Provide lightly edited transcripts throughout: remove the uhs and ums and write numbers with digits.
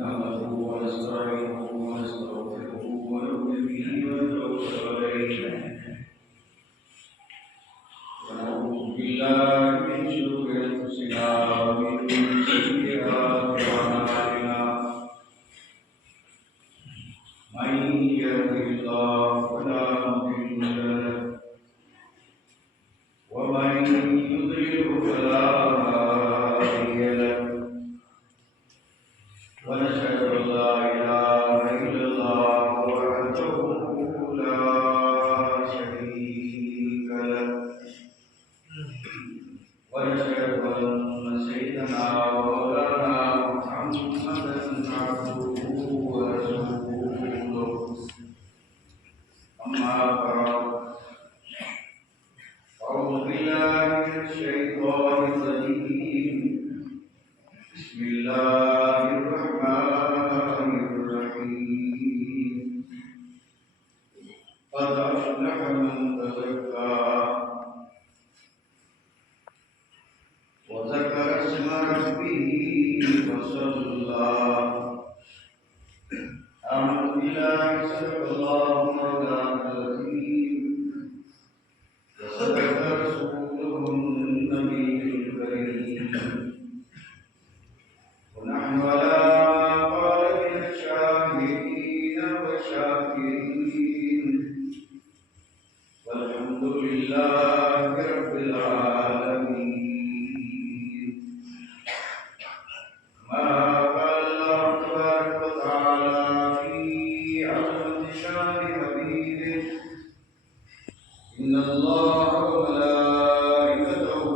نحمده ونستعينه ونستغفره ونؤمن به ونتوكل عليه ونعوذ بالله من شرور انفسنا ومن سيئات اعمالنا من يهده الله فلا مضل له ومن يضلل فلا هادي له ونشهد أن لا إله إلا الله وحده لا شريك له ونشهد أن سيدنا ومولانا محمدا عبده ورسوله أما بعد أعوذ بالله من الشيطان الرجيم بسم الله الرحمن الرحيم قد أفلح من تزكى وذكر اسم ربه فصلى أعوذ بالله صدق الله مولانا العظيم وصدق رسوله النبي الكريم ونحن على ما قال من الشاهدين والشاكرين والحمد لله رب العالمين. ما قال الله تبارك وتعالى في عظمة شان حبيبه إن الله وملائكته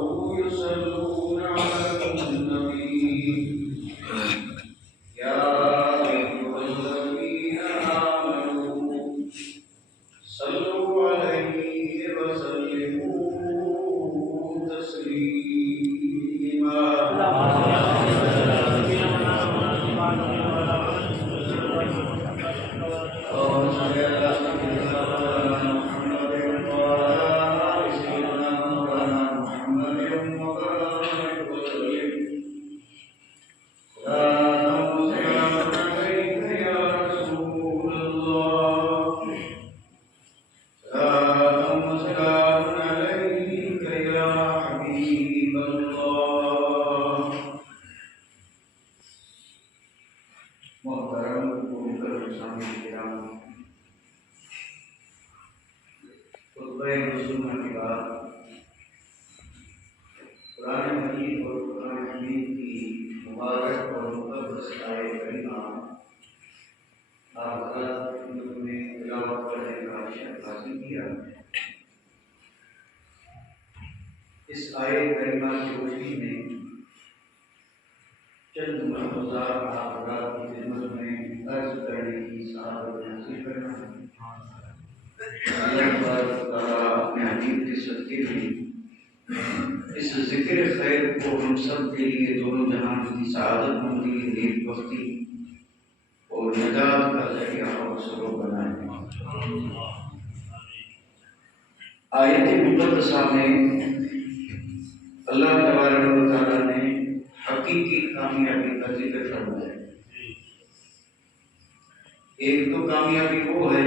يصلون على النبي يا أيها الذين آمنوا صلوا عليه وسلموا تسليما. محترم خطبہ رسول کے بعد قرآن مجید اور قرآن حکیم کی مبارک اور مقدس آیت کریمہ آپ حضرات میں تلاوت کرنے کا شرف حاصل کیا. اس آیت کریمہ کی روشنی میں چند ملحوظات آپ حضرات کی خدمت میں عرض کرنے کی سعادت حاصل کرنا ہے. اللہ تبارک و تعالیٰ اپنے حبیب کے صدقے میں اس ذکر خیر کو ہم سب کے لیے دونوں جہان کی سعادت مندی، نیک بختی اور نجات کا ذریعہ اور سبب بنائے. آیت مقدسہ میں اللہ تبارک و تعالیٰ نے حقیقی کامیابی کا ذکر فرمایا. ایک تو کامیابی وہ ہے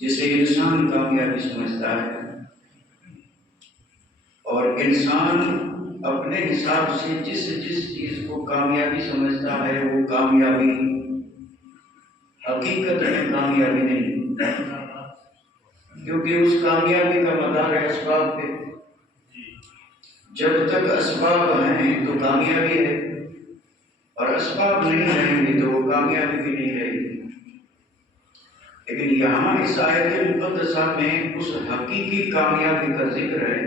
جسے انسان کامیابی سمجھتا ہے، اور انسان اپنے حساب سے جس چیز کو کامیابی سمجھتا ہے وہ کامیابی حقیقت میں کامیابی نہیں، کیونکہ اس کامیابی کا مدار ہے اسباب پہ. جب تک اسباب ہیں تو کامیابی ہے، اور اسباب نہیں رہیں گے تو وہ کامیابی بھی نہیں رہے گی. لیکن یہاں اس آیت مقدسہ میں اس حقیقی کامیابی کا ذکر ہے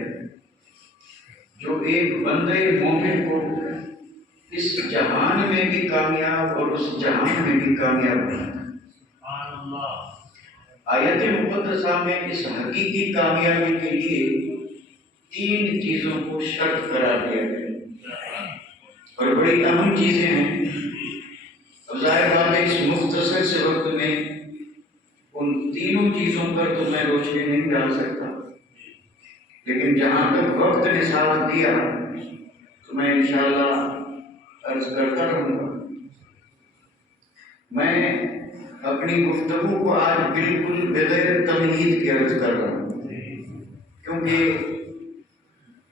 جو ایک بندے مومن کو اس جہان میں بھی کامیاب اور اس جہان میں بھی کامیاب بناتا ہے. آیت مقدسہ میں اس حقیقی کامیابی کے لیے 3 چیزوں کو شرط قرار دیا گیا اور بڑی اہم چیزیں ہیں. اب ظاہر بات ہے اس مختصر سے وقت میں ان تینوں چیزوں پر تو میں روشنی نہیں ڈال سکتا، لیکن جہاں تک وقت نے ساتھ دیا تو میں انشاءاللہ عرض کرتا رہوں گا۔ میں اپنی گفتگو کو آج بالکل بغیر تمہید کے عرض کر رہا ہوں، کیونکہ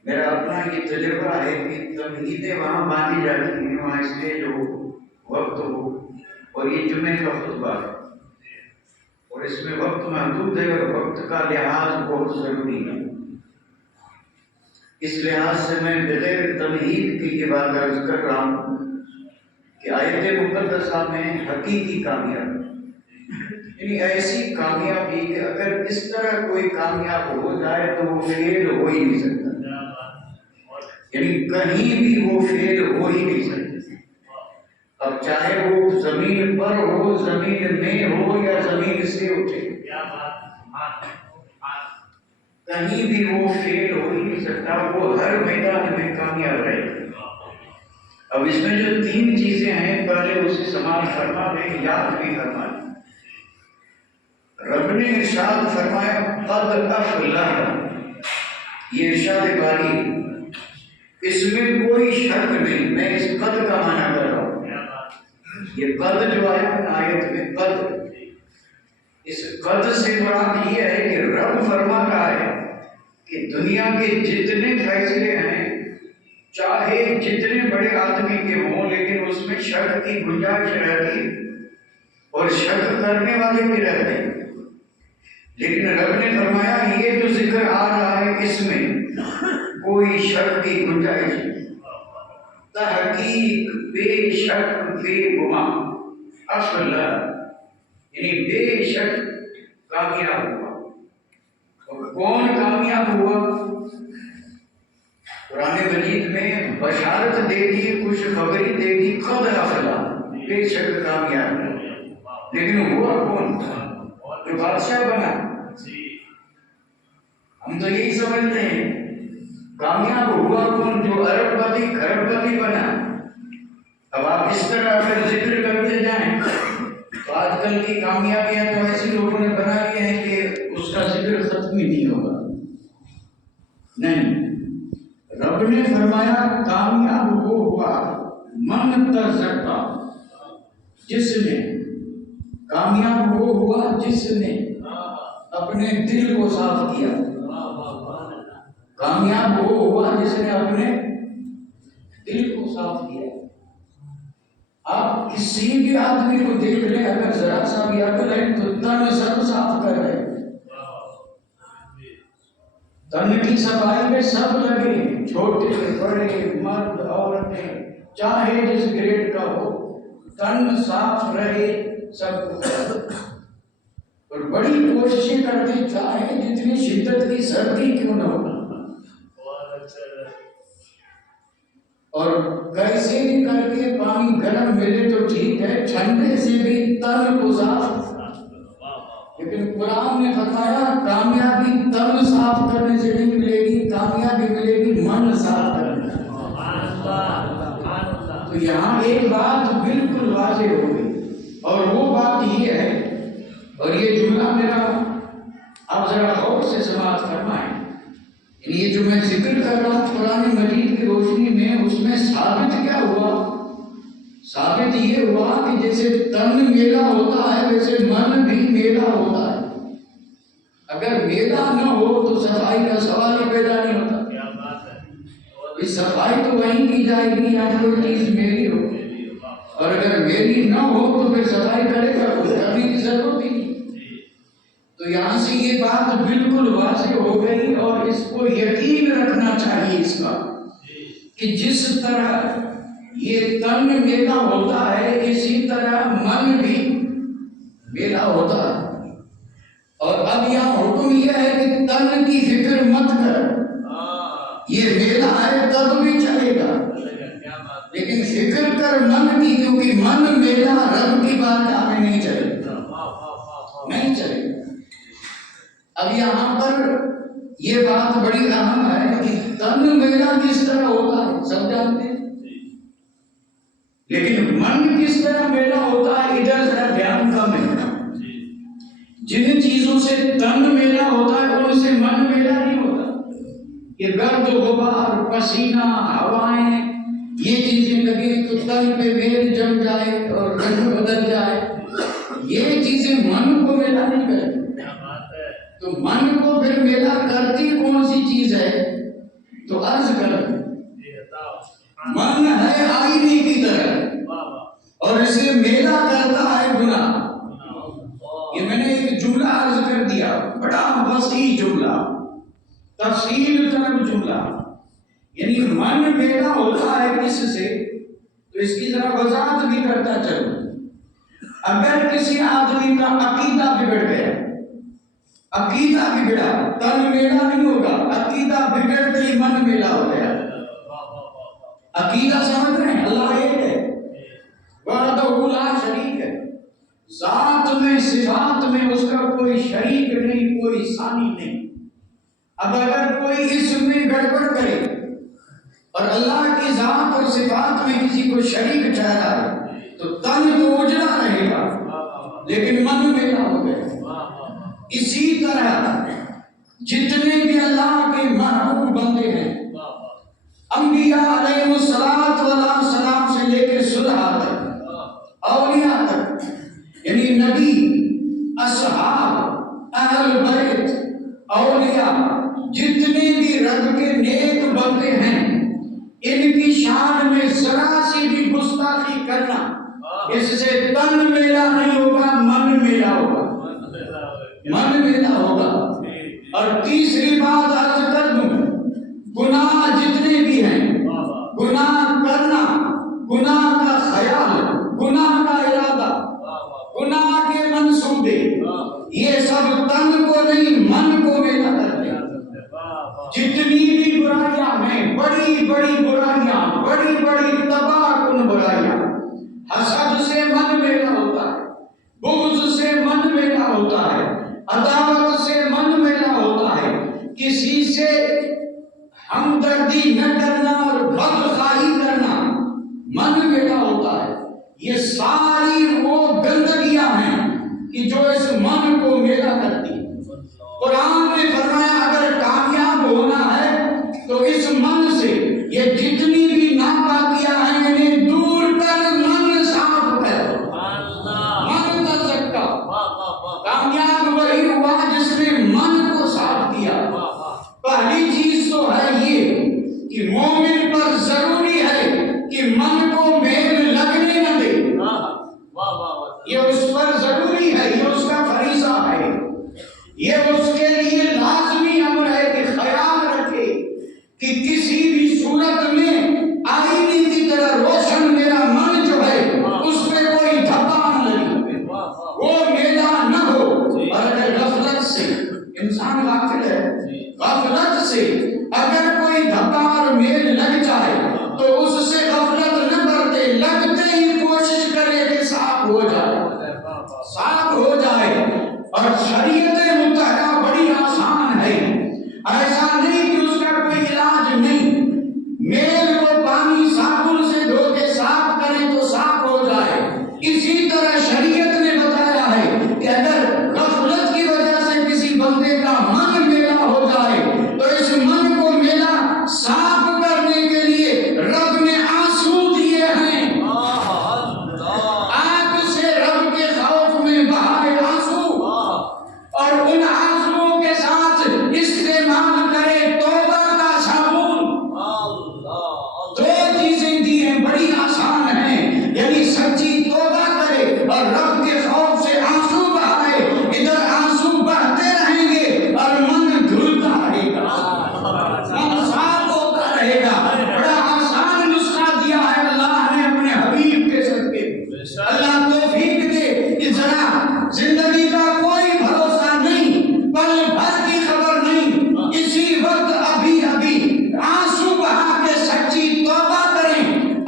میرا اپنا یہ تجربہ ہے کہ تمہیدیں وہاں باندھی جاتی ہیں وہاں اسٹیج ہو، وقت ہو، اور یہ جمعے کا خطبہ ہے اور اس میں وقت محدود ہے اور وقت کا لحاظ بہت ضروری ہے۔ اس لحاظ سے میں بغیر تمہید کی یہ بات عرض کر رہا ہوں کہ آیت مقدسہ میں حقیقی کامیابی، یعنی ایسی کامیابی کہ اگر اس طرح کوئی کامیاب ہو جائے تو وہ فیل ہو ہی نہیں سکتا، یعنی کہیں بھی وہ فیل ہو ہی نہیں سکتا، اب چاہے وہ زمین پر ہو، زمین میں ہو یا زمین سے اٹھے، کہیں بھی وہ فیل ہو ہی نہیں سکتا، وہ ہر میدان میں کامیاب رہے گا۔ اب اس میں جو تین چیزیں ہیں پہلے اسے سماعت فرما لیں، یاد بھی فرما لیں۔ رب نے ارشاد فرمایا قد افلح، یہ ارشاد باری، اس میں کوئی شک نہیں، میں اس قد کا معنی کر رہا ہوں۔ یہ قد جو آیت میں قد، اس قد سے مراد یہ ہے کہ رب فرما رہا ہے کہ دنیا کے جتنے فیصلے ہیں چاہے جتنے بڑے آدمی کے ہوں لیکن اس میں شک کی گنجائش رہتی اور شک کرنے والے بھی رہتے ہیں، لیکن رب نے فرمایا یہ جو ذکر آ رہا ہے اس میں کوئی شک کی گنجائش نہیں، تحقیق بے شک بے گمان، افلح یعنی بے شک کامیاب ہوا۔ اور کون کامیاب ہوا؟ قرآن مجید میں بشارت دے دی، خوشخبری دے دی، قد افلح، بے شک کامیاب ہوا، لیکن ہوا کون؟ جو بادشاہ بنا۔ ہم تو یہی سمجھتے ہیں کامیاب ہوا کون؟ جو ارب پتی کھرب پتی بنا۔ اب آپ اس طرح اگر ذکر کرتے جائیں تو آج کل کی کامیابیاں تو ایسی لوگوں نے بنا لی ہیں کہ اس کا ذکر ختم ہی نہیں ہوگا۔ نہیں، رب نے فرمایا کامیاب وہ ہوا من تزکا، جس نے، کامیاب وہ ہوا جس نے اپنے دل کو صاف کیا، کامیاب وہ ہوا جس نے اپنے دل کو صاف کیا۔ آپ کسی بھی آدمی کو دیکھ لیں، اگر ذرا سا بھی عقل ہے تو تن سب صاف کر رہے، تن کی صفائی میں سب لگے، چھوٹے بڑے مرد عورتیں، چاہے جس گریڈ کا ہو، تن صاف رہے سب کو، اور بڑی کوششیں کرتے چاہے جتنی شدت کی سردی کیوں نہ ہو، اور کیسے بھی کر کے پانی گرم ملے تو ٹھیک ہے، ٹھنڈے سے بھی تن کو صاف۔ لیکن قرآن نے فرمایا کامیابی تن صاف کرنے سے نہیں ملے گی، کامیابی ملے گی من صاف کرنے سے۔ تو یہاں ایک بات بالکل واضح ہو گئی، اور وہ بات یہ ہے، اور یہ جملہ میرا آپ ذرا غور سے سماعت فرمائیں، یہ جو میں ذکر کر رہا ہوں قرآن مجید کی روشنی میں، اس میں ثابت کیا ہوا؟ ثابت یہ ہوا کہ جیسے تن میلا ہوتا ہے ویسے من بھی میلا ہوتا ہے۔ اگر میلا نہ ہو تو صفائی کا سوال ہی پیدا نہیں ہوتا۔ اس صفائی تو وہیں کی جائے گی یا کوئی چیز میری ہو، اور اگر میری نہ ہو تو پھر صفائی کرے گا، کچھ کرنے کی ضرورت ہی نہیں۔ تو یہاں سے یہ بات بالکل واضح ہو گئی، اور اس کو یقین رکھنا چاہیے اس کا کہ جس طرح یہ تن میلا ہوتا ہے اسی طرح من بھی میلا ہوتا ہے۔ اور اب یہاں حکم یہ ہے کہ تن کی فکر مت کر، یہ میلا ہے تب بھی چلے گا، لیکن فکر کر من کی، کیونکہ من میلا رب کی بارگاہ میں نہیں چلے گا، نہیں چلے گا۔ اب یہاں پر یہ بات بڑی اہم ہے کہ تن میلا کس طرح ہوتا ہے سب جانتے ہیں، لیکن من کس طرح میلا ہوتا ہے ادھر ذرا دھیان کم ہے۔ جن چیزوں سے تن میلا ہوتا ہے ان سے من میلا نہیں ہوتا۔ یہ گرد و غبار، پسینہ، ہوائیں، یہ چیزیں لگے تو تن پہ میل جم جائے اور رنگ بدل جائے، یہ چیزیں من کو میلا نہیں کرتی۔ تو من کو پھر میلا کرتی کون سی چیز ہے؟ تو عرض کر من ہے آئینے کی طرح اور اسے میلا کرتا ہے گناہ۔ یہ میں نے ایک جملہ عرض کر دیا، بڑا وسیع جملہ، تفصیل طلب جملہ، یعنی من میلا ہوتا ہے کس سے؟ تو اس کی ذرا وضاحت بھی کرتا چلو۔ اگر کسی آدمی کا عقیدہ بگڑ گیا، عقیدہ بگڑا، تن میلا نہیں ہوگا، عقیدہ بگڑتے ہی من میلا ہو گیا۔ عقیدہ سمجھ رہے ہیں؟ اللہ ایک ہے، وحدہ لا شریک ہے، ذات میں صفات میں اس کا کوئی شریک نہیں، کوئی ثانی نہیں۔ اب اگر کوئی اس میں گڑبڑ کرے اور اللہ کی ذات اور صفات میں کسی کو شریک ٹھہرا تو تن تو اجڑا رہے گا لیکن من میلا ہو گیا۔ اسی طرح جتنے بھی اللہ کے محبوب بندے ہیں، انبیاء علیہ السلام سے لے کے صلحاء تک، اولیاء تک، یعنی نبی، اصحاب، اہل بیت، اولیاء، جتنے بھی رب کے نیک بندے ہیں، ان کی شان میں ذرا سی بھی گستاخی کرنا، اس سے تن میلا نہیں ہوگا، من میلا ہوگا، من میلا ہوگا۔ اور تیسری بات عرض کر دوں، گناہ جتنے بھی ہیں، گناہ کرنا، گناہ کا خیال، گناہ کا ارادہ، گناہ کے منصوبے، یہ سب تن کو نہیں من کو میلا کرتے ہیں۔ جتنی بھی برائیاں ہیں، بڑی بڑی برائیاں، بڑی بڑی تباہ کن برائیاں، حسد سے من میلا ہوتا ہے، بغض سے من میلا ہوتا ہے، عداوت سے من میلا ہوتا ہے، کسی سے ہمدردی نہ کرنا اور بدخواہی کرنا من میلا ہوتا ہے۔ یہ ساری وہ گندگیاں ہیں کہ جو اس من کو میلا کرتی ہیں۔ قرآن نے فرمایا اگر کامیاب ہونا ہے تو اس من سے یہ جتنی بھی ناپاکیاں ہیں انہیں دور کر من صاف کر۔ من تزکا، کامیاب وہی ہوا جس نے من کو صاف کیا۔ پہلی چیز تو ہے یہ کہ مومن پر ضروری ہے کہ من کو میل لگنے نہ دے، یہ اس پر ضروری ہے، یہ اس کا فریضہ ہے، یہ اس کے لیے لازمی امر ہے کہ خیال رکھے کہ کسی بھی صورت میں آئینے کی طرح روشن میرا من جو ہے اس پہ کوئی دھبا نہ لگے، وہ میلا نہ ہو۔ اور اگر غفلت سے انسان غافل ہے، غفلت سے اگر کوئی دھبا اور میل لگ جائے تو اس سے غفلت نہ برتے، لگتے ہی کوشش کرے کہ صاف ہو جائے، صاف ہو جائے۔ اور شریعت متحدہ بڑی آسان ہے، ایسا نہیں کہ اس کا کوئی علاج نہیں، میل کو پانی صابن سے دھو کے صاف کریں تو صاف ہو جائے۔ اسی طرح شریعت نے بتایا ہے کہ اگر غفلت کی وجہ سے کسی بندے کا من میلا ہو جائے تو اس من کو میلا صاف کرنے کے لیے رب نے آنسو دیے ہیں، آنکھ سے رب کے خوف میں بہائے آنسو، اور ان آنسوؤں کے ساتھ استعمال کرے توبہ کا صابن۔ دو چیزیں دی ہیں بڑی آسان ہیں، یعنی سچی توبہ کرے اور رب کے خوف سے آنسو بہائے، ادھر آنسو بہتے رہیں گے اور من دھلتا رہے گا، من صاف ہوتا رہے گا۔ بڑا آسان نسخہ دیا ہے اللہ نے اپنے حبیب کے صدقے۔ اللہ توفیق دے کہ ذرا زندگی کا کوئی بھروسہ نہیں، پل بھر کی خبر نہیں، اسی وقت ابھی ابھی آنسو بہا کے سچی توبہ کریں،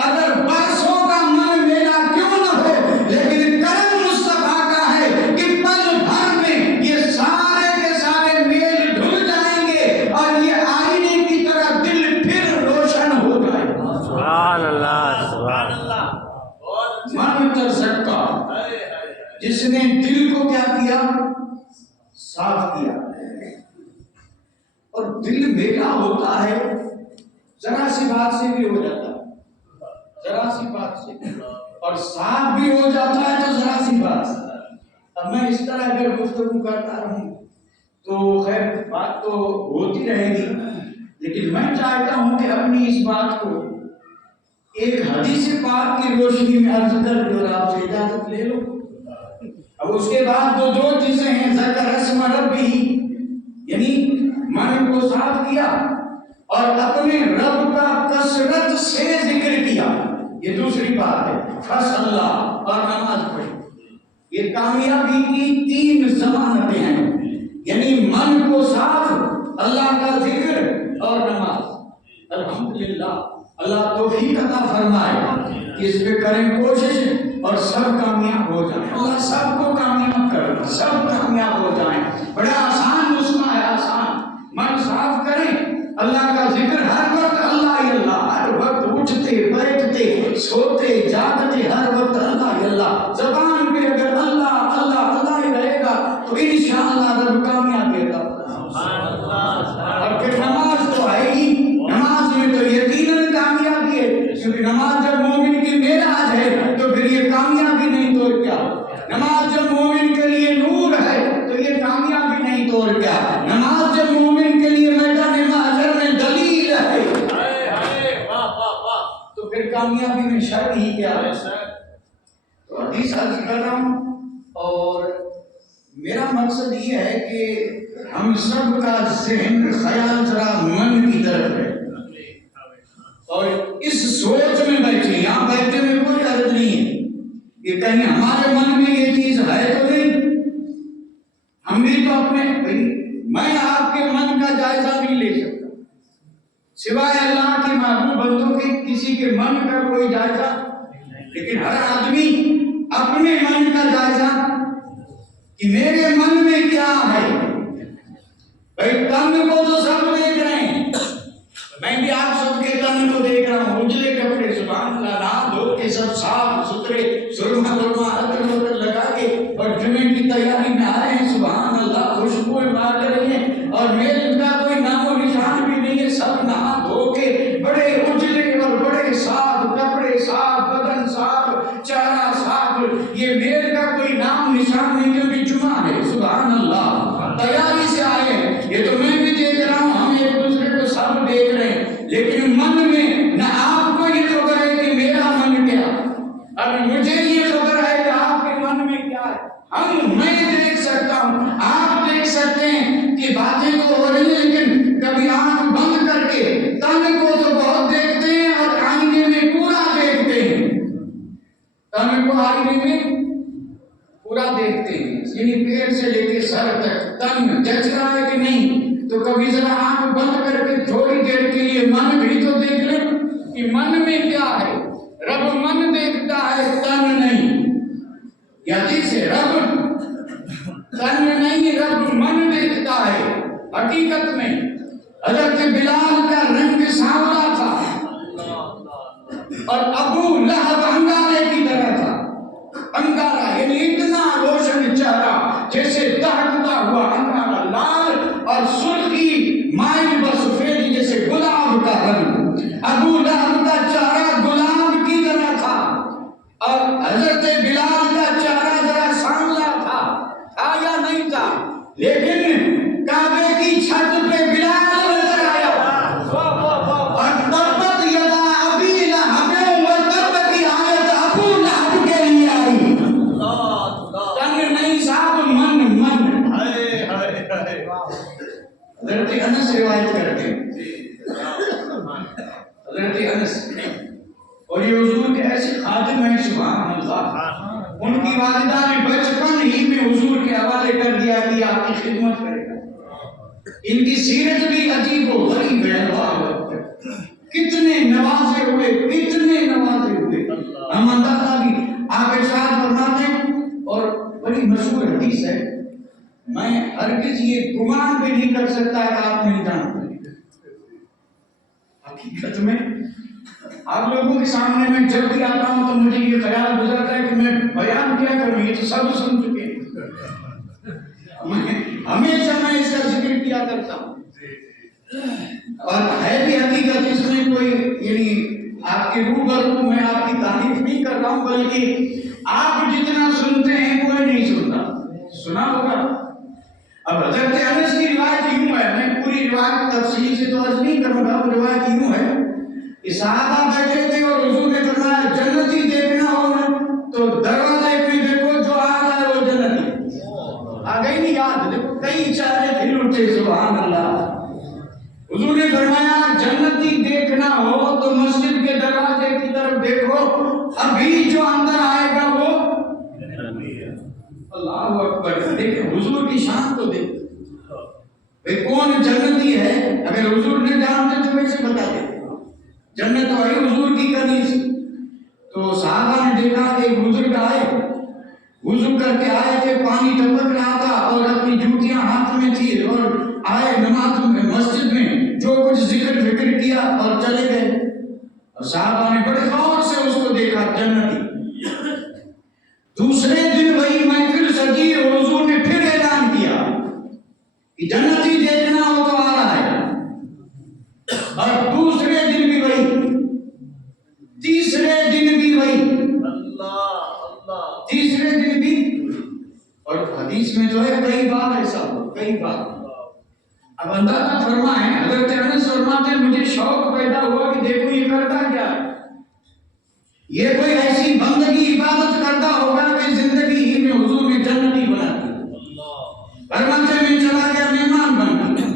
اگر برسوں کا من میلا کیوں نہ ہو، لیکن کرم مصطفیٰ کا ہے کہ پل بھر میں یہ سارے کے سارے میل دھل جائیں گے اور یہ آئینے کی طرح دل پھر روشن ہو جائے گا۔ سبحان اللہ، سبحان اللہ۔ من تزکا، جس نے دل کو کیا کیا؟ صاف کیا۔ اور دل میلا ہوتا ہے ذرا سی بات سے بھی ہو جاتا ہے۔ صاحب سے، اور صاف بھی ہو جاتا ہے تو ذرا سی بات. اب میں اس طرح اگر گفتگو کرتا رہوں تو خیر بات تو ہوتی رہے گی، لیکن میں چاہتا ہوں کہ اپنی اس بات کو ایک حدیث پاک کی روشنی میں عرض کر دو اور آپ سے اجازت لے لو. اب اس کے بعد دو چیزیں ہیں، ذکر اسم ربی، یعنی من کو صاف کیا اور اپنے رب کا کثرت سے ذکر کیا، یہ دوسری بات ہے. فصلہ اور نماز پڑھی. یہ کامیابی کی تین ضمانتیں ہیں، یعنی من کو صاف، اللہ کا ذکر اور نماز. الحمدللہ اللہ توفیق عطا فرمائے کہ اس پہ کریں کوشش اور سب کامیاب ہو جائیں. اللہ سب کو کامیاب کرے، سب کامیاب ہو جائیں. بڑا آسان نسخہ ہے، آسان. من صاف کریں، اللہ کا ذکر ہر وقت اللہ ہی اللہ، ہر وقت اٹھتے بیٹھتے سوتے جاگتے ہر وقت اللہ ہی اللہ. زبان پہ اگر اللہ اللہ اللہ ہی رہے گا تو انشاءاللہ رب کامیابی عطا فرمائے. اور پھر نماز تو ہے ہی، نماز میں تو یقیناً کامیابی ہے، کیونکہ نماز جب مومن کی معراج ہے تو پھر یہ کامیابی نہیں تو اور کیا. نماز جب مومن کے لیے نور ہے تو یہ کامیابی نہیں تو اور کیا. نماز جب مومن کے لیے میدان محشر میں دلیل ہے تو پھر کامیابی میں شر ہی کیا ہے. تو حدیث عرض کر رہا ہوں، اور میرا مقصد یہ ہے کہ ہم سب کا ذہن خیال ذرا من کی طرف ہے، اور اس سوچ میں بیٹھے، یہاں بیٹھے میں کوئی عرض نہیں ہے کہ کہیں ہمارے من میں یہ چیز ہے تو نہیں. ہم بھی تو اپنے میں آپ کے من کا جائزہ نہیں لے سکتا سوائے اللہ کے محبوب بندوں کے، کسی کے من کا کوئی جائزہ. لیکن ہر آدمی اپنے من کا جائزہ کہ میرے من میں کیا ہے. بھائی تن کو تو سب دیکھ رہے ہیں، میں بھی آپ سب کے تن کو دیکھ رہا ہوں. اجلے کپڑے سبحان اللہ، نہا دھو کے سب صاف ستھرے، سرما عطر وطر لگا کے اور جمعے کی تیاری میں آ رہے ہیں. سبحان اللہ، خوشبو مار رہی ہیں اور میل کا کوئی نام و نشان بھی نہیں ہے. سب نہا دھو کے بڑے اجلے اور بڑے صاف، کپڑے صاف، بدن صاف، چہرہ صاف. یہ میل کا کوئی نام نشان نہیں، کیونکہ جمعہ ہے. سبحان اللہ، تیاری سے آئے ہیں. یہ تو میں بھی دیکھ رہا ہوں، ہم ایک دوسرے کو سب دیکھ رہے ہیں، لیکن من میں نہ آپ کو یہ خبر ہے کہ میرا من کیا، اور مجھے یہ خبر ہے کہ آپ کے من میں کیا ہے. میں دیکھ سکتا ہوں، آپ دیکھ سکتے ہیں کہ باتیں تو ہو رہی ہیں، لیکن کبھی آنکھ بند کر کے تن کو تو بہت دیکھتے ہیں اور آئینے میں پورا دیکھتے ہیں. تن کو آئینے میں پورا دیکھتے ہیں، یعنی پیر سے لے کے سر تک تن جچ رہا ہے کہ نہیں. تو کبھی ذرا آنکھ بند کر کے تھوڑی دیر کے لیے من بھی تو دیکھ لیں کہ من میں کیا ہے. رب من دیکھتا ہے، تن نہیں. یا جیسے رب تن نہیں، رب من دیکھتا ہے. حقیقت میں حضرت بلال کا رنگ سانولا تھا اور ابو لہب انگارے کی طرح تھا. انگارہ یعنی اتنا روشن چہرہ جیسے دہکتا ہوا انگارہ، لال اور سرخی مائل بسفید جیسے گلاب کا رنگ. ابو لہب کا چہرہ گلاب کی طرح تھا اور حضرت بلال کا چہرہ ذرا سانولا تھا یا نہیں تھا. لیکن کعبے کی چھت پہ بلال نظر آیا اور تبت یدا ابی لہب وتب کی آیت ابو لہب کے لیے آئی. تن نہیں صاحب، من من. حضرت انس روایت کرتے ہیں، حضرت انس، اور یہ حضور کے ایسے خادم ہیں سبحان اللہ. ان کی والدہ نے بچپن ہی میں حضور کے حوالے کر دیا کہ آپ کی خدمت کرے گا. ان کی سیرت بھی عجیب و غریب ہے. کتنے نوازے ہوئے، کتنے نوازے ہوئے. ہم اندازہ بھی آپ ارشاد فرماتے ہیں، اور بڑی مشہور حدیث ہے، میں ہرگز یہ گمان بھی نہیں کر سکتا کہ آپ نہیں جانتے. حقیقت میں آپ لوگوں کے سامنے میں جب بھی آتا ہوں تو مجھے یہ خیال گزرتا ہے کہ میں بیان کیا کروں، یہ تو سب سن چکے ہیں. ہمیشہ میں اس کا ذکر کیا کرتا ہوں، اور ہے بھی حقیقت اس میں کوئی یعنی آپ آپ کے روبرو میں آپ کی تعریف نہیں کر رہا ہوں، بلکہ آپ جتنا سنتے ہیں کوئی نہیں سنتا، سنا ہوگا۔ اب حضرت انس کی روایت یوں ہے، میں پوری روایت تفصیل سے تو عرض نہیں کروں گا، وہ روایت یوں ہے کہ صحابہ بیٹھے تھے اور حضور نے فرمایا جنتی دیکھنا ہو تو دروازے پہ دیکھو، جو آ رہا ہے وہ جنتی آ گئی نہیں یاد، دیکھو کئی چارے پھر اٹھے، سبحان اللہ۔ حضور نے فرمایا جنتی دیکھنا ہو تو مسجد کے دروازے کی طرف دیکھو، ابھی جو اندر آئے گا وہ اللہ اکبر۔ دیکھیں حضور کی شان تو دیکھ، بھئی کون جنتی ہے، اگر حضور نے جانتے تو ویسے بتا دیتے، جنت وہی حضور کی کرنی سی۔ تو صحابہ نے دیکھا کہ ایک بزرگ آئے، وضو کر کے آئے تھے، پانی ٹپک رہا تھا اور اپنی جوتیاں ہاتھ میں تھی، اور آئے نماز میں مسجد میں، جو کچھ ذکر فکر کیا اور چلے گئے۔ اور صحابہ نے بڑے غور سے اس کو دیکھا، جنتی۔ دوسرے دن وہی محفل سجی اور حضور نے پھر اعلان کیا کہ جنتی دیکھنا ہو تو آ رہا ہے، اور دوسرے دن بھی وہی، تیسرے دن بھی وہی، تیسرے دن بھی، اور حدیث میں جو ہے کئی بار ایسا ہو، کئی بار۔ اب اندازہ فرمائیں، حضرت انس فرماتے ہیں مجھے شوق پیدا ہوا کہ دیکھو یہ کرتا کیا ہے، یہ کوئی ایسی بندگی عبادت کرتا ہوگا کہ زندگی ہی میں حضور نے جنتی بنا دی۔ فرماتے میں چلا گیا، مہمان بن گیا،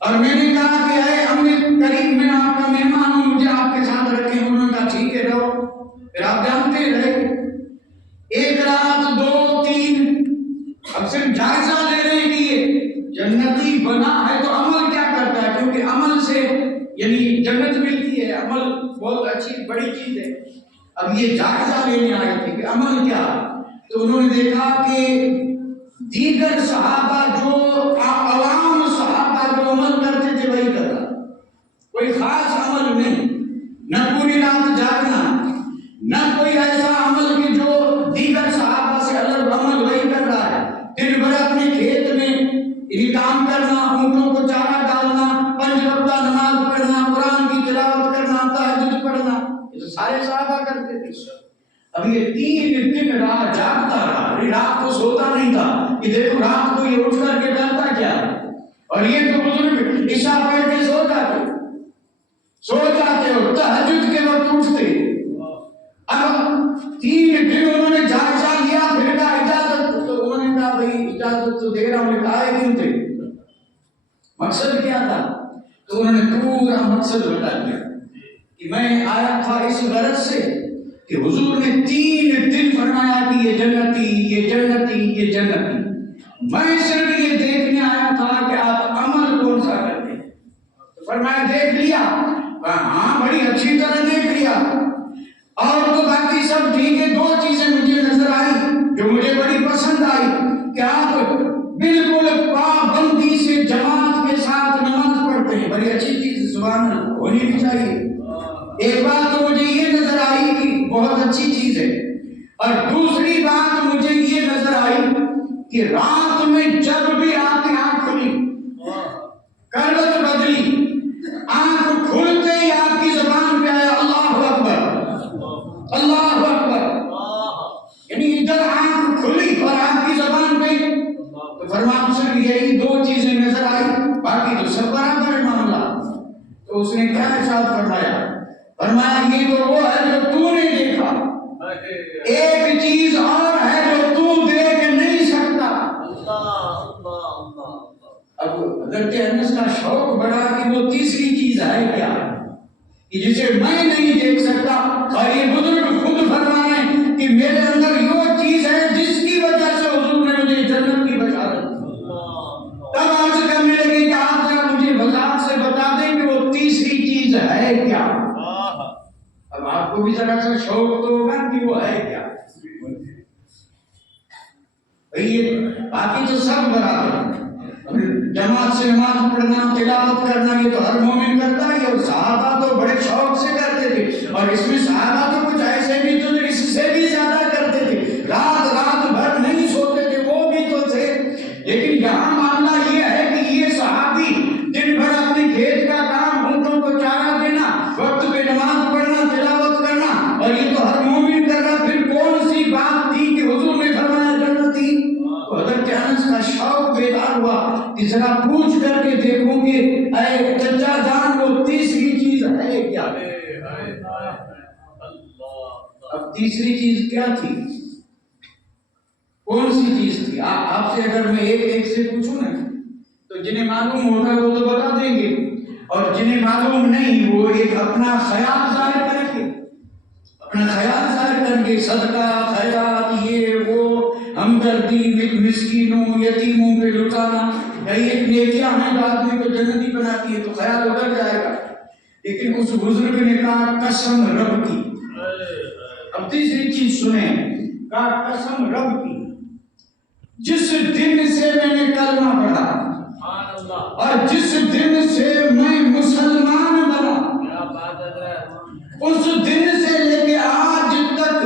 اور میں نے کہا کہ اے امیر کریم میں آپ کا مہمان ہوں، مجھے آپ کے ساتھ رکھیں۔ انہوں نے کہا ٹھیک ہے رہو۔ پھر آپ جانتے رہے، ایک رات، دو، تین، اب صرف جائزہ لے رہے ہیں کہ یہ جنتی بنا ہے تو عمل کیا کرتا ہے، کیونکہ عمل سے یعنی جنت ملتی ہے، عمل بہت اچھی بڑی چیز ہے۔ اب یہ جائزہ لینے آئے تھے کہ عمل کیا، تو انہوں نے دیکھا کہ دیگر صحابہ جو عوام صحابہ جو عمل کرتے تھے وہی کر رہا، کوئی خاص عمل نہیں، نہ پوری رات جاگنا، نہ کوئی ایسا عمل کہ جو دیگر صحابہ سے الگ عمل وہی کر رہا ہے۔ دن بھر اپنے کھیت میں کام کرنا، اونٹوں کو چارہ ڈالنا، 5 وقتہ نماز پڑھنا، قرآن کی تلاوت کرنا، تہجد پڑھنا، یہ تو سارے صحابہ کرتے تھے۔ اب یہ 3 دن رات جاگتا رہا، رات کو سوتا نہیں تھا کہ دیکھو رات کو یہ اٹھ کر کے کرتا کیا، اور یہ تو بزرگ عشاء پڑھ کے سو جاتے اور تہجد کے وقت اٹھتے۔ اب 3 دن انہوں نے جائزہ لیا، پھر کہا اجازت، تو انہوں نے کہا بھائی اجازت تو دے رہا ہوں، کہا ہے کیوں تھے، مقصد کیا تھا، تو انہوں نے پورا مقصد بتا دیا کہ میں آیا تھا اس غرض سے کہ حضور نے 3 دن فرمایا کہ یہ جنتی، یہ جنتی، یہ جنتی، میں صرف یہ دیکھنے آیا تھا کہ آپ عمل کون سا کرتے ہیں۔ تو فرمایا دیکھ لیا، ہاں بڑی اچھی طرح دیکھ لیا، اور تو باقی سب ٹھیک ہے۔ 2 چیزیں مجھے نظر آئی جو مجھے بڑی پسند آئی کہ آپ بالکل پابندی سے جماعت کے ساتھ نماز پڑھتے ہیں، بڑی اچھی چیز، سبحان اللہ، ہونی بھی چاہیے۔ ایک بات تو مجھے یہ نظر آئی کہ بہت اچھی چیز ہے، اور دوسری بات مجھے یہ نظر آئی کہ رات میں جب بھی آپ کی آنکھ کھلی، کروٹ بدلی، آنکھ کھلتے ہی آپ کی زبان پہ آیا اللہ اکبر، اللہ اکبر، یعنی ادھر آنکھ کھلی اور آپ کی زبان پہ، تو فرمایا صرف یہی 2 چیزیں نظر آئی، باقی تو سب برابر ہے معاملہ۔ تو اس نے کیا ارشاد فرمایا، فرمایا یہ تو وہ ہے جو تو نے دیکھا، ایک چیز اور ہے جو تو دیکھ نہیں سکتا۔ اب حضرت انس کا شوق بڑا کہ وہ تیسری چیز ہے کیا کہ جسے میں نہیں دیکھ سکتا، اور یہ بزرگ خود فرما رہے ہیں کہ میرے اندر وہ چیز ہے جس کی وجہ سے حضور نے مجھے جنت کی بشارت دی۔ تب عرض کرنے لگے کہ آپ ذرا مجھے وضاحت سے بتا دیں کہ وہ تیسری چیز ہے کیا۔ اب آپ کو بھی ذرا سا شوق تو ہوگا کہ وہ ہے کیا، باقی تو سب برابر ہے، جماعت سے نماز پڑھنا، تلاوت کرنا، یہ تو ہر مومن کرتا ہے، اور صحابہ تو بڑے شوق سے کرتے تھے، اور اس میں صحابہ تو کچھ ایسے بھی تو اس سے بھی زیادہ کرتے تھے، رات بھر نہیں سوتے تھے، وہ بھی تو تھے۔ لیکن یہاں معاملہ یہ ہے کہ یہ صحابی دن بھر اپنے کھیت کا کام، اونٹوں کو چارہ دینا، وقت پہ نماز پڑھنا، تلاوت اور یہ تو ہر مومن کر رہا، پھر کون سی بات تھی کہ حضور نے فرمایا جنتی؟ تو حضرت انس کا شوق بیدار ہوا کہ ذرا پوچھ کر کے دیکھوں کہ اے چچا جان وہ تیسری چیز ہے کیا؟ اب تیسری چیز کیا تھی؟ کون سی چیز تھی؟ آپ سے اگر میں ایک ایک سے پوچھوں نا تو جنہیں معلوم ہوگا وہ تو بتا دیں گے، اور جنہیں معلوم نہیں وہ ایک اپنا خیال ظاہر کریں گے، اپنا خیال ظاہر کریں گے، صدقہ خیرات یہ وہ ہمدردی مسکینوں یتیموں پہ لٹانا، کئی ایک نیکیاں ہیں جو آدمی کو جنتی بناتی ہے، تو خیال ادھر جائے گا۔ لیکن اس بزرگ نے کہا قسم رب کی، اب تیسری چیز سنیں، کہا قسم رب کی، جس دن سے میں نے کلمہ پڑھا اور جس دن سے میں مسلمان بنا، اس دن سے لے کے آج تک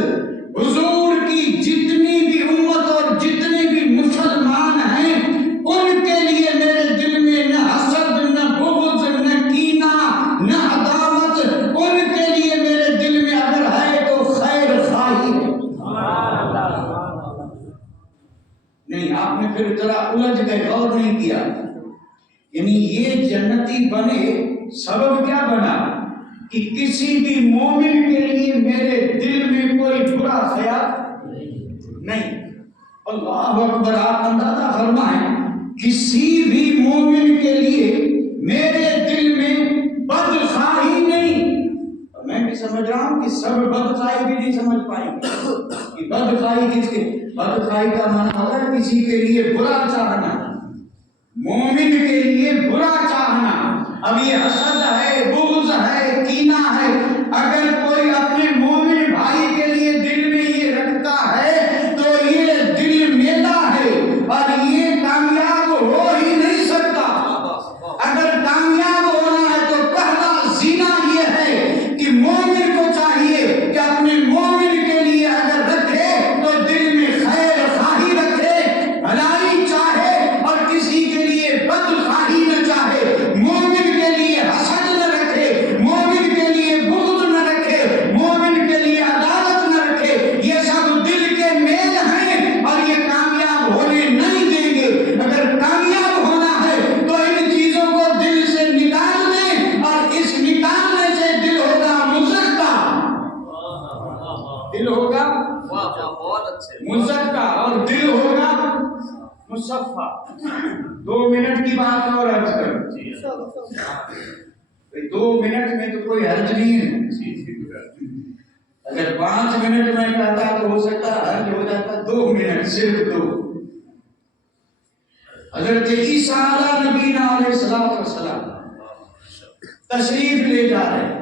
حضور کی جتنی بھی امت اور جتنے بھی مسلمان ہیں ان کے لیے میرے دل میں نہ حسد نہ بغض نہ کینہ نہ عداوت، ان کے لیے میرے دل میں اگر ہے تو خیر خواہی ہے۔ نہیں، آپ نے پھر ذرا الجھ گئے، غور نہیں کیا، یعنی یہ جنتی بنے سبب کیا بنا کہ کسی بھی مومن کے لیے میرے دل میں کوئی برا خیال نہیں۔ اللہ اکبر، آپ اندازہ فرمائیں کسی بھی مومن کے لیے میرے دل میں بدخواہی نہیں۔ میں بھی سمجھ رہا ہوں کہ سب بدخواہی بھی نہیں سمجھ پائیں گے کہ بدخواہی کس کے، بدخواہی کا معنی ہوتا ہے کسی کے لیے برا چاہنا، مومن کے لیے برا چاہنا۔ اب یہ حسد ہے، بغض ہے، کینہ ہے، اگر کوئی اپنے مومن بھائی کے لیے دل میں یہ رکھتا ہے تو یہ دل میلا ہے اور یہ کامیاب ہو ہی نہیں سکتا۔ اگر کامیاب ہونا ہے تو پہلا زینہ یہ ہے کہ مومن کو چاہیے کہ اپنے مومن کے لیے اگر رکھے تو دل میں خیر خواہی رکھے، بھلائی چاہے اور کسی کے لیے بدخواہی نہ چاہے، مومن کے لیے حسد نہ رکھے، مومن کے لیے بغض نہ رکھے، مومن کے لیے عداوت نہ رکھے۔ یہ سب دل کے میل ہیں اور یہ کامیاب ہونے نہیں دیں گے۔ اگر کامیاب ہونا ہے تو ان چیزوں کو دل سے نکال دیں، اور اس نکالنے سے دل ہوگا مزکا، دل ہوگا مزکا اور دل ہوگا مصفا۔ 2 منٹ کی بات اور عرض کروں، 2 منٹ میں تو کوئی حرج نہیں ہے، اگر 5 منٹ میں کہتا تو ہو سکتا حرج ہو جاتا، 2 منٹ، صرف 2۔ حضرت عیسیٰ علیہ نبینا علیہ السلام تشریف لے جا رہے ہیں،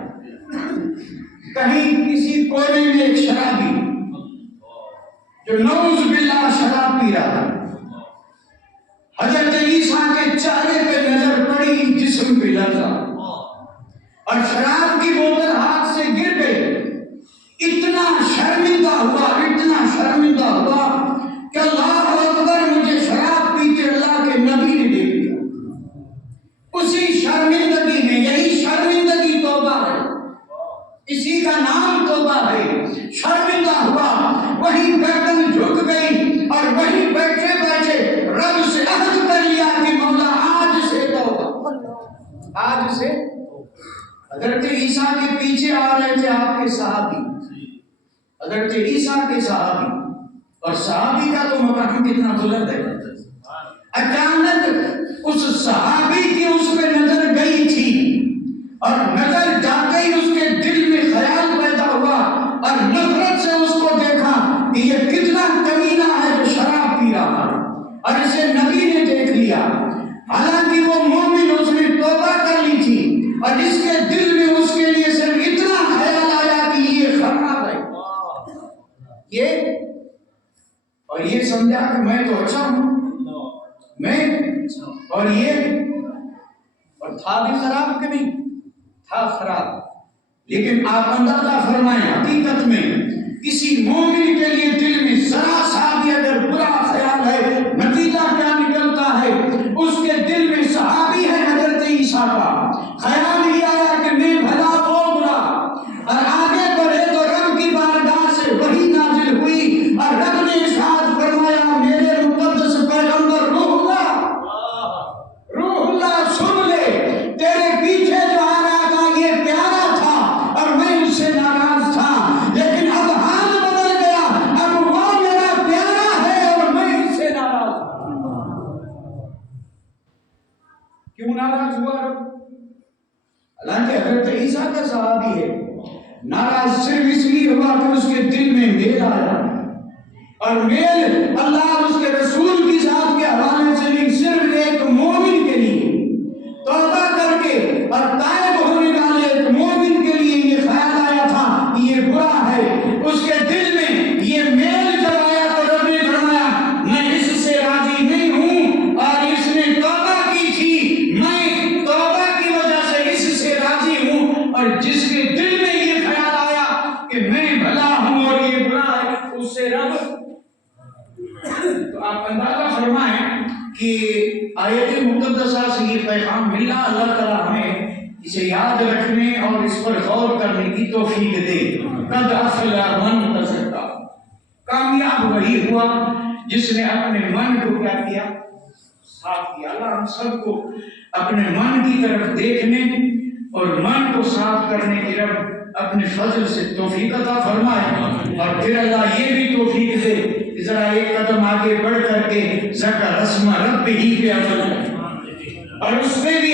کہیں کسی کونے میں ایک شرابی جو نعوذ باللہ شراب پی رہا تھا، حضرت عیسیٰ کے چہرے پہ نظر پڑی، جسم پہ لرزا، اور شراب کی بوتل ہاتھ سے گر گئی۔ اتنا شرمندہ ہوا، اتنا شرمندہ ہوا کہ اللہ اکبر، مجھے شراب پیتے اللہ کے نبی نے دیکھ لیا۔ اسی شرمندگی میں، یہی شرمندگی توبہ ہے، اسی کا نام توبہ ہے۔ شرمندہ ہوا، وہیں گردن جھک گئی اور وہیں بیٹھے بیٹھے رب سے عہد کر لیا کہ مولا آج سے توبہ، آج سے۔ حضرت عیسیٰ کے پیچھے آ رہے تھے آپ کے صحابی، حضرت عیسیٰ کے صحابی، اور صحابی کا تو مقام کتنا بلند ہے۔ اچانک اس صحابی کی اس پہ نظر گئی تھی، اور نظر جاتے ہی اس کے دل میں خیال پیدا ہوا اور نفرت سے اس کو دیکھا کہ یہ کتنا کمینہ ہے جو شراب پی رہا ہے، اور اسے نبی نے دیکھ لیا۔ حالانکہ وہ مومن، اس نے توبہ کر لی تھی، اور اس کے دل میں اس کے لیے صرف اتنا خیال آیا کہ یہ خراب ہے، یہ، اور یہ سمجھا کہ میں تو اچھا ہوں، میں، اور یہ، اور تھا بھی خراب کہ نہیں تھا خراب۔ لیکن آپ اندازہ فرمائیں، حقیقت میں کسی مومن کے لیے دل میں ذرا سا بھی اگر برا خیال ہے، نتیجہ کیا نکلتا ہے؟ اس کے دل میں صحابی ہے حضرت عیسیٰ کا، خیال ہی آیا کہ میں بھلا وہ برا، اور آگے بڑھے تو رب کی مدرسہ کا صحابی ہے، ناراض صرف اس لیے ہوا کہ اس کے دل میں میل آیا، اور میل اللہ اور اس کے رسول کی ذات کے حوالے سے نہیں، صرف ایک مومن کے لیے توبہ کر کے اور تائب ہونے والے ایک مومن کے لیے یہ خیال آیا تھا کہ یہ برا ہے، اس کے دل میں یہ میل جب آیا تو رب نے فرمایا میں اس سے راضی نہیں ہوں، اور اس نے توبہ کی تھی، میں توبہ کی وجہ سے اس سے راضی ہوں، اور جس کے دل میں یہ خیال آیا کہ میں بھلا ہوں اور یہ برا ہے، اس سے رب۔ تو آپ اندازہ فرمائیں کہ آیت مقدسہ سے یہ پیغام ملا، اللہ تعالیٰ ہمیں اسے یاد رکھنے اور اس پر غور کرنے کی توفیق دے۔ قد افلح من تزکا، کامیاب وہی ہوا جس نے اپنے من کو کیا کیا، صاف کیا۔ اللہ ہم سب کو اپنے من کی طرف دیکھنے اور من کو صاف کرنے کی رب اپنے فضل سے توفیق عطا فرمائے، اور پھر اللہ یہ بھی توفیق دے کہ ذرا ایک قدم آگے بڑھ کر کے ذکر اسم رب ہی پہ عمل کریں، اور اس میں بھی